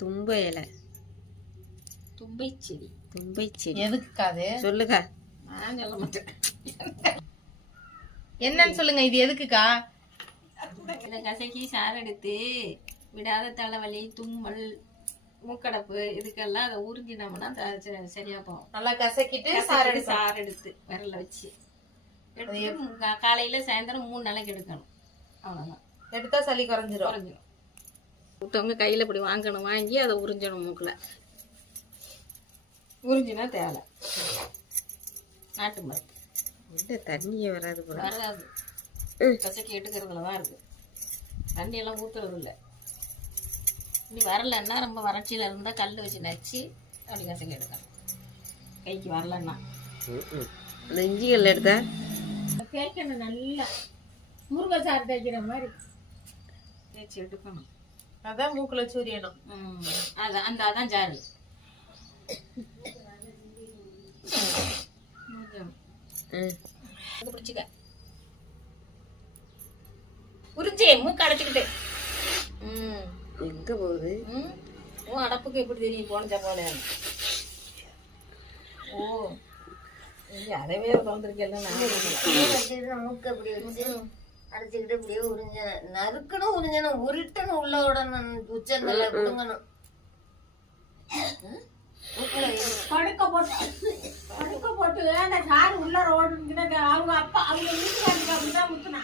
தும்பை இலை. தும்பை செடி. தும்பை செடி எதுக்குக்கா அது சொல்லுங்க. நான் சொல்ல மாட்டேன். என்னன்னு சொல்லுங்க. இது எதுக்குக்கா? இதை கசக்கி சாறு எடுத்து விடாத தலைவலி, தும்மல், மூக்கடைப்பு இதுக்கெல்லாம் அதை உறிஞ்சினோம்னா சரியா போகும். நல்லா கசக்கிட்டு சாறு எடுத்து விரல வச்சு எடுத்து காலையில சாயந்தரம் 3 நாளைக்கு எடுக்கணும். அவ்வளவுதான். எடுத்தா சளி குறைஞ்சிரும். குறைஞ்சிடும். ஒருத்தவங்க கையில இப்படி வாங்கணும், வாங்கி அதை உறிஞ்சணும் மூக்குல. உறிஞ்சினா தேவை. நாட்டு மருந்து இல்லை தண்ணியே வராது போல. வராது. கசக்கி எடுக்கிறதுல தான் இருக்கு. தண்ணி எல்லாம் ஊத்துறது இல்லை. இப்படி வரலன்னா ரொம்ப வறட்சியில இருந்தா கல் வச்சு நச்சு அப்படி கசக்கி எடுக்கணும். கைக்கு வரலன்னா அந்த இஞ்சிகள் எடுத்தா தேய்க்கணும். நல்லா முருங்கைச்சாறு தேய்க்கிற மாதிரி தேய்ச்சி எடுக்கணும். அதான் மூக்குல சூரியணும். அதான் சாறு. பிடிச்சிக்க உறிஞ்சி மூக்கு அடைச்சிக்கிட்டு. எங்க போகுது? உன் அடப்புக்கு எப்படி தெரியும் போனச்சா போல? ஓ அதவே திறந்துருக்கேன். மூக்கு அப்படி வச்சு அடைச்சிக்கிட்டு இப்படியே உறிஞ்சணும். நறுக்கணும், உறிஞ்சணும், உருட்டணும், உள்ள விடணும், உச்சந்தலை விடுங்கணும். படுக்க போட்டு அந்த சாரு உள்ள ரோடு அவங்க அப்பா அவங்க வீட்டுக்கு அப்படிதான் ஊத்துனா.